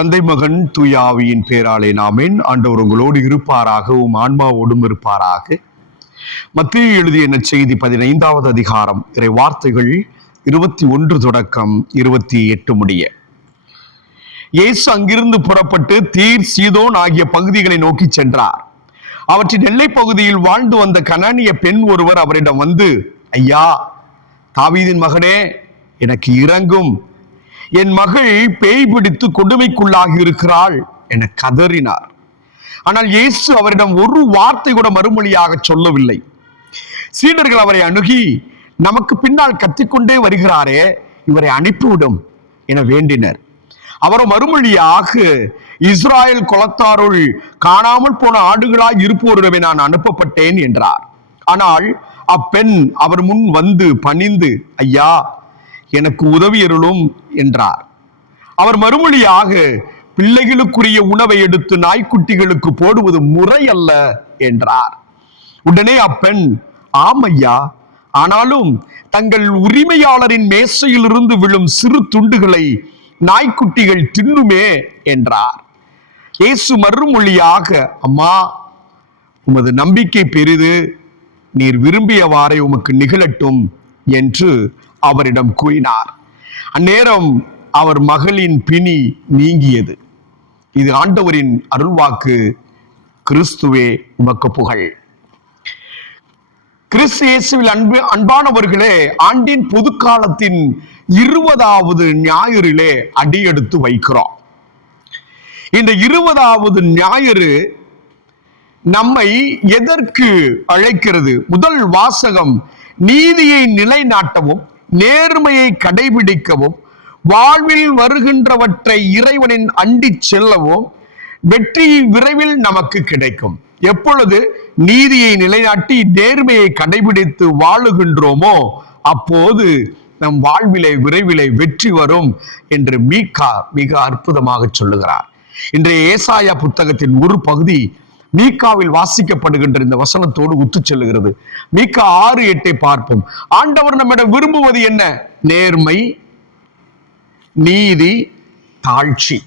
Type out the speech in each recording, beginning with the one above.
தந்தை மகன் தூய ஆவியின் பேராலே ஆமென். ஆண்டவர் உங்களோடு இருப்பாராக, உம் ஆன்மாவோடும் இருப்பாராக. மத்தேயு எழுதிய நற்செய்தி 15வது அதிகாரம் இறை வார்த்தைகள் 21 தொடக்கம் 28 முடிய. இயேசு அங்கிருந்து புறப்பட்டு தீர், சீதோன் ஆகிய பகுதிகளை நோக்கி சென்றார். அவற்றின் எல்லை பகுதியில் வாழ்ந்து வந்த கனானிய பெண் ஒருவர் அவரிடம் வந்து, ஐயா, தாவீதின் மகனே, எனக்கு இரங்கும், என் மகள் பேய் பிடித்து கொடுமைக்குள்ளாகி இருக்கிறாள் என கதறினார். ஆனால் இயேசு அவரிடம் ஒரு வார்த்தை கூட மறுமொழியாக சொல்லவில்லை. சீடர்கள் அவரை அணுகி, நமக்கு பின்னால் கத்திக்கொண்டே வருகிறாரே, இவரை அனுப்பிவிடும் என வேண்டினர். அவரோ மறுமொழியாக, இஸ்ராயல் குலத்தாருள் காணாமல் போன ஆடுகளாய் இருப்போரிடமே நான் அனுப்பப்பட்டேன் என்றார். ஆனால் அப்பெண் அவர் முன் வந்து பணிந்து, ஐயா, எனக்கு உதவியருளும் என்றார். அவர் மறுமொழியாக, பிள்ளைகளுக்குரிய உணவை எடுத்து நாய்க்குட்டிகளுக்கு போடுவது முறை அல்ல என்றார். உடனே அப்பெண், ஆம் ஐயா, ஆனாலும் தங்கள் உரிமையாளரின் மேசையிலிருந்து விழும் சிறு துண்டுகளை நாய்க்குட்டிகள் தின்னுமே என்றார். இயேசு மறுமொழியாக, அம்மா, உமது நம்பிக்கை பெரிது, நீர் விரும்பியவாறே உமக்கு நிகழட்டும் என்று அவரிடம் கூறினார். அந்நேரம் அவர் மகளின் பிணி நீங்கியது. இது ஆண்டவரின் அருள்வாக்கு. கிறிஸ்துவே உமக்கு புகழ். கிறிஸ்து இயேசுவில் அன்பானவர்களே, ஆண்டின் பொது காலத்தின் 20வது ஞாயிறிலே அடியெடுத்து வைக்கிறோம். இந்த 20வது ஞாயிறு நம்மை எதற்கு அழைக்கிறது? முதல் வாசகம் நீதியை நிலைநாட்டவும் நேர்மையை கடைபிடிக்கவும் வாழ்வில் வருகின்றவற்றை இறைவனின் அண்டி செல்லவும் வெற்றி விரைவில் நமக்கு கிடைக்கும். எப்பொழுது நீதியை நிலைநாட்டி நேர்மையை கடைபிடித்து வாழுகின்றோமோ அப்போது நம் வாழ்விலே விரைவிலே வெற்றி வரும் என்று மீகா மிக அற்புதமாக சொல்லுகிறார். இன்றைய ஏசாயா புத்தகத்தின் ஒரு பகுதி மீகாவில் வாசிக்கப்படுகின்ற இந்த வசனத்தோடு உத்து செல்லுகிறது. மீகா 6:8 பார்ப்போம். ஆண்டவர் நம்மிடம் விரும்புவது என்ன? நேர்மை, நீதி, தாழ்ச்சி.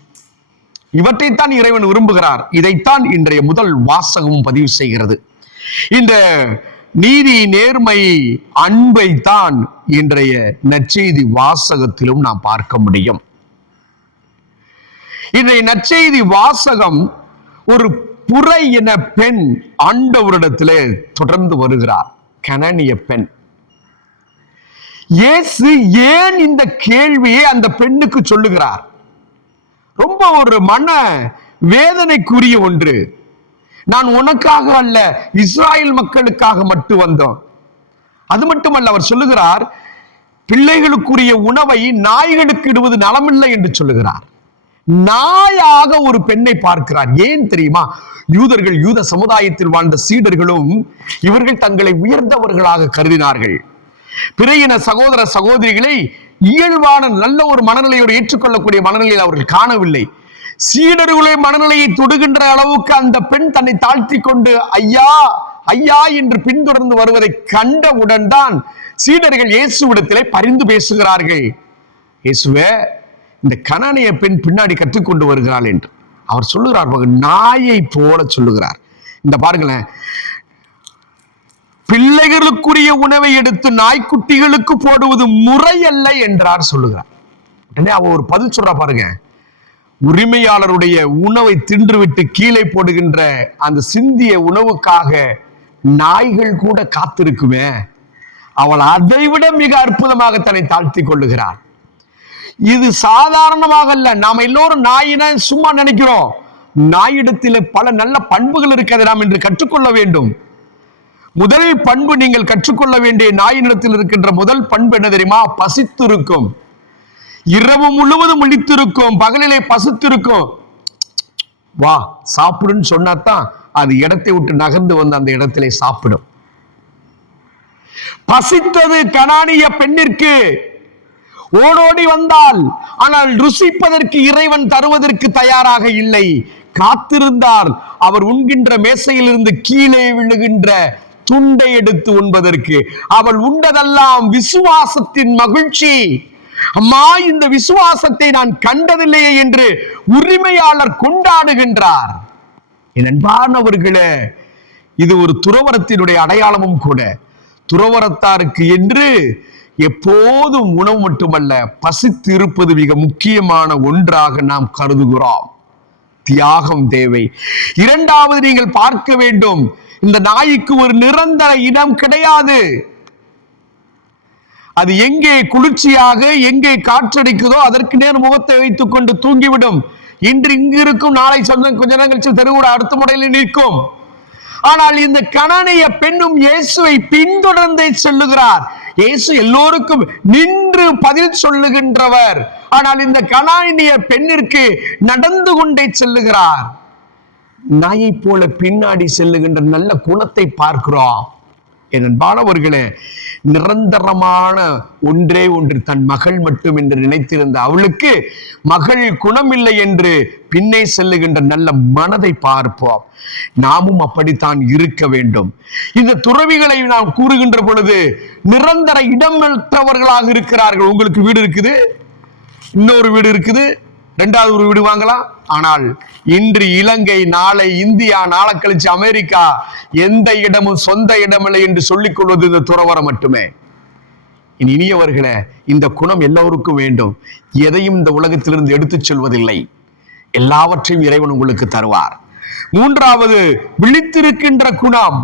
இவற்றைத்தான் இறைவன் விரும்புகிறார். இதைத்தான் இன்றைய முதல் வாசகமும் பதிவு செய்கிறது. இந்த நீதி, நேர்மை, அன்பை தான் இன்றைய நற்செய்தி வாசகத்திலும் நாம் பார்க்க முடியும். இன்றைய நற்செய்தி வாசகம் ஒரு புரை என பெண் ஆண்டவரிடத்திலே தொடர்ந்து வருகிறார். கனானிய பெண். இயேசு ஏன் இந்த கேள்வியை அந்த பெண்ணுக்கு சொல்லுகிறார்? ரொம்ப ஒரு மன வேதனைக்குரிய ஒன்று. நான் உனக்காக அல்ல, இஸ்ராயல் மக்களுக்காக மட்டும் வந்தோம். அது மட்டுமல்ல, அவர் சொல்லுகிறார், பிள்ளைகளுக்குரிய உணவை நாய்களுக்கு இடுவது நலமில்லை என்று சொல்லுகிறார். நாயாக ஒரு பெண்ணை பார்க்கிறார். ஏன் தெரியுமா? யூதர்கள், யூத சமுதாயத்தில் வாழ்ந்த சீடர்களும் இவர்கள் தங்களை உயர்ந்தவர்களாக கருதினார்கள். பிறையின சகோதர சகோதரிகளை இயல்பான நல்ல ஒரு மனநிலையோடு ஏற்றுக்கொள்ளக்கூடிய மனநிலையில் அவர்கள் காணவில்லை. சீடர்களுடைய மனநிலையை தொடுகின்ற அளவுக்கு அந்த பெண் தன்னை தாழ்த்தி கொண்டு ஐயா ஐயா என்று பின்தொடர்ந்து வருவதை கண்டவுடன் தான் சீடர்கள் இயேசுவிடத்திலே பரிந்து பேசுகிறார்கள். இயேசுவே, இந்த கனானிய பெண் பின்னாடி கற்றுக்கொண்டு வருகிறாள் என்று அவர் சொல்லுகிறார். நாயை போல சொல்லுகிறார். இந்த பாருங்களேன், பிள்ளைகளுக்குரிய உணவை எடுத்து நாய்க்குட்டிகளுக்கு போடுவது முறையல்ல என்றார் சொல்லுகிறார். உடனே அவ ஒரு பதில் சொல்றா பாருங்க. உரிமையாளருடைய உணவை தின்றுவிட்டு கீழே போடுகின்ற அந்த சிந்திய உணவுக்காக நாய்கள் கூட காத்திருக்குமே. அவள் அதைவிட மிக அற்புதமாக தன்னை தாழ்த்தி கொள்ளுகிறார். இது சாதாரணமாக அல்ல. நாம எல்லோரும் நாயின சும்மா நினைக்கிறோம். நாயிடத்திலே பல நல்ல பண்புகள் இருக்கிறது, நாம் இன்று கற்றுக்கொள்ள வேண்டும். முதல் பண்பு, நீங்கள் கற்றுக்கொள்ள வேண்டிய நாயினிடத்தில் இருக்கின்ற முதல் பண்பு என்ன தெரியுமா? பசித்திருக்கும். இரவு முழுவதும் விழித்திருக்கும், பகலிலே பசித்திருக்கும். வா சாப்பிடுன்னு சொன்னாதான் அது இடத்தை விட்டு நகர்ந்து வந்து அந்த இடத்திலே சாப்பிடும். பசித்தது கனானிய பெண்ணிற்கு. ஓடோடி வந்தால், ஆனால் ருசிப்பதற்கு இறைவன் தருவதற்கு தயாராக இல்லை. காத்திருந்தார் அவர் உண்கின்ற மேசையிலிருந்து கீழே விழுகின்ற துண்டை எடுத்து உண்பதற்கு. அவள் உண்டதெல்லாம் விசுவாசத்தின் மகிழ்ச்சி. அம்மா, இந்த விசுவாசத்தை நான் கண்டதில்லையே என்று உரிமையாளர் கொண்டாடுகின்றார். என் அன்பானவர்களே, இது ஒரு துறவரத்தினுடைய அடையாளமும் கூட. துறவரத்தாருக்கு என்று எப்போதும் உணவு மட்டுமல்ல, பசித்து இருப்பது மிக முக்கியமான ஒன்றாக நாம் கருதுகிறோம். தியாகம் தேவை. இரண்டாவது, நீங்கள் பார்க்க வேண்டும், இந்த நாய்க்கு ஒரு நிரந்தர இடம் கிடையாது. அது எங்கே குளிர்ச்சியாக, எங்கே காற்றடிக்குதோ அதற்கு நேர் முகத்தை வைத்துக் கொண்டு தூங்கிவிடும். இன்று இங்கு இருக்கும், நாளை கொஞ்ச நேரம் கழிச்சு தெருவோட அடுத்த முறையில் நிற்கும். ஆனால் இந்த கனானிய பெண்ணும் இயேசுவை பின்தொடர்ந்தே செல்லுகிறார். இயேசு எல்லோருக்கும் நின்று பதில் சொல்லுகின்றவர். ஆனால் இந்த கனானிய பெண்ணிற்கு நடந்து கொண்டே செல்லுகிறார். நாயை போல பின்னாடி செல்லுகின்ற நல்ல குணத்தை பார்க்கிறோம். என் அன்பானவர்களே, நிரந்தரமான ஒன்றே ஒன்று தன் மகள் மட்டும் என்று நினைத்திருந்த அவளுக்கு மகள் குணமில்லை என்று பின்னே செல்லுகின்ற நல்ல மனதை பார்ப்போம். நாமும் அப்படித்தான் இருக்க வேண்டும். இந்த துறவிகளை நாம் கூறுகின்ற பொழுது நிரந்தர இடமற்றவர்களாக இருக்கிறார்கள். உங்களுக்கு வீடு இருக்குது, இன்னொரு வீடு இருக்குது, இரண்டாவது ஒரு வீடு வாங்கலாம். ஆனால் இன்று இலங்கை, நாளை இந்தியா, நாளை கழிச்சு அமெரிக்கா, எந்த இடமும் சொந்த இடமில்லை என்று சொல்லிக் கொள்வது இந்த துறவரம் மட்டுமே. இனியவர்களே, இந்த குணம் எல்லோருக்கும் வேண்டும். எதையும் இந்த உலகத்திலிருந்து எடுத்துச் சொல்வதில்லை, எல்லாவற்றையும் இறைவன் உங்களுக்கு தருவார். மூன்றாவது, விழித்திருக்கின்ற குணம்.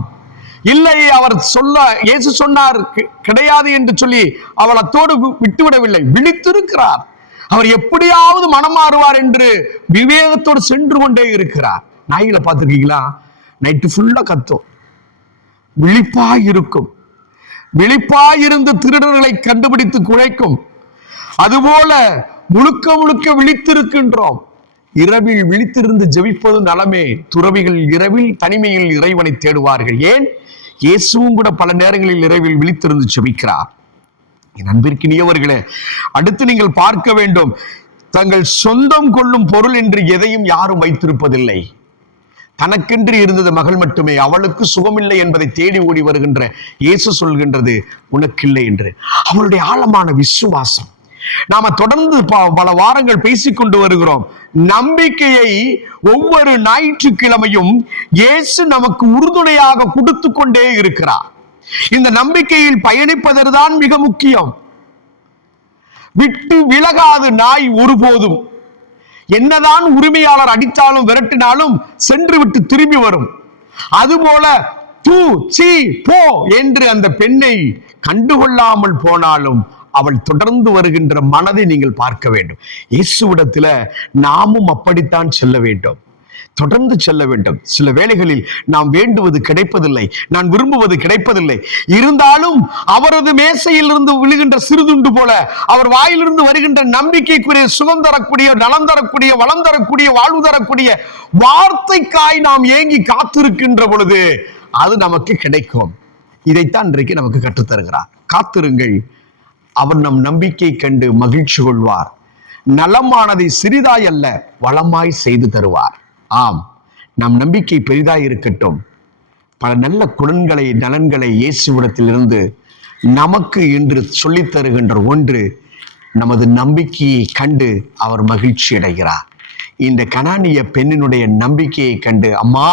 இல்லை, அவர் இயேசு சொன்னார் கிடையாது என்று சொல்லி அவள் அத்தோடு விட்டுவிடவில்லை, விழித்திருக்கிறார். அவர் எப்படியாவது மனம் மாறுவார் என்று விவேகத்தோடு சென்று கொண்டே இருக்கிறார். நாய்களை பார்த்திருக்கீங்களா? நைட்டு ஃபுல்லா கத்தும், விழிப்பாய் இருக்கும். விழிப்பாயிருந்து திருடர்களை கண்டுபிடித்து குழைக்கும். அதுபோல முழுக்க முழுக்க விழித்திருக்கின்றோம். இரவில் விழித்திருந்து ஜெபிப்பது நலமே. துறவிகள் இரவில் தனிமையில் இறைவனை தேடுவார்கள். ஏன்? இயேசுவும் கூட பல நேரங்களில் இரவில் விழித்திருந்து ஜெபிக்கிறார். என் அன்பிற்கினியவர்களே, அடுத்து நீங்கள் பார்க்க வேண்டும், தங்கள் சொந்தம் கொள்ளும் பொருள் என்று எதையும் யாரும் வைத்திருப்பதில்லை. தனக்கென்று இருந்தது மகள் மட்டுமே. அவளுக்கு சுகமில்லை என்பதை தேடி ஓடி வருகின்ற இயேசு சொல்கின்றது உனக்கில்லை என்று. அவளுடைய ஆழமான விசுவாசம். நாம தொடர்ந்து பல வாரங்கள் பேசிக்கொண்டு வருகிறோம். நம்பிக்கையை ஒவ்வொரு ஞாயிற்றுக்கிழமையும் இயேசு நமக்கு உறுதுணையாக கொடுத்து கொண்டே இருக்கிறார். இந்த நம்பிக்கையில் பயணிப்பதுதான் மிக முக்கியம். விட்டு விலகாது நாய் ஒருபோதும். என்னதான் உரிமையாளர் அடித்தாலும் விரட்டினாலும் சென்று விட்டு திரும்பி வரும். அதுபோல தூ சீ போ என்று அந்த பெண்ணை கண்டுகொள்ளாமல் போனாலும் அவள் தொடர்ந்து வருகின்ற மனதை நீங்கள் பார்க்க வேண்டும். இயேசுவிடத்துல நாமும் அப்படித்தான் செல்ல வேண்டும், தொடர்ந்து செல்ல வேண்டும். சில வேளைகளில் நாம் வேண்டுவது கிடைப்பதில்லை, நான் விரும்புவது கிடைப்பதில்லை. இருந்தாலும் அவரது மேசையில் இருந்து விழுகின்ற சிறுதுண்டு போல அவர் வாயிலிருந்து வருகின்ற நம்பிக்கைக்குரிய, சுகம் தரக்கூடிய, நலம் தரக்கூடிய, வளம் தரக்கூடிய, வாழ்வு தரக்கூடிய வார்த்தைக்காய் நாம் ஏங்கி காத்திருக்கின்ற பொழுது அது நமக்கு கிடைக்கும். இதைத்தான் இன்றைக்கு நமக்கு கற்றுத்தருகிறார். காத்திருங்கள், அவர் நம் நம்பிக்கை கண்டு மகிழ்ச்சி கொள்வார். நலமானதை சிறிதாய் அல்ல வளமாய் செய்து தருவார். ஆம், நம் நம்பிக்கை பெரிதாய் இருக்கட்டும். பல நல்ல குணங்களை, நலன்களை இயேசுவிடத்திலிருந்து நமக்கு என்று சொல்லித் தருகின்ற ஒன்று, நமது நம்பிக்கையை கண்டு அவர் மகிழ்ச்சி அடைகிறார். இந்த கனானிய பெண்ணினுடைய நம்பிக்கையை கண்டு, அம்மா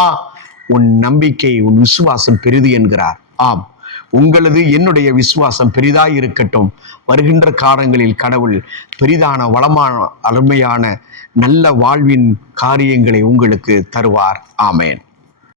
உன் நம்பிக்கை, உன் விசுவாசம் பெரிது என்கிறார். ஆம், உங்களது என்னுடைய விசுவாசம் பெரிதாய் இருக்கட்டும். வருகின்ற காலங்களில் கடவுள் பெரிதான, வளமான, அருமையான நல்ல வாழ்வின் காரியங்களை உங்களுக்கு தருவார். ஆமேன்.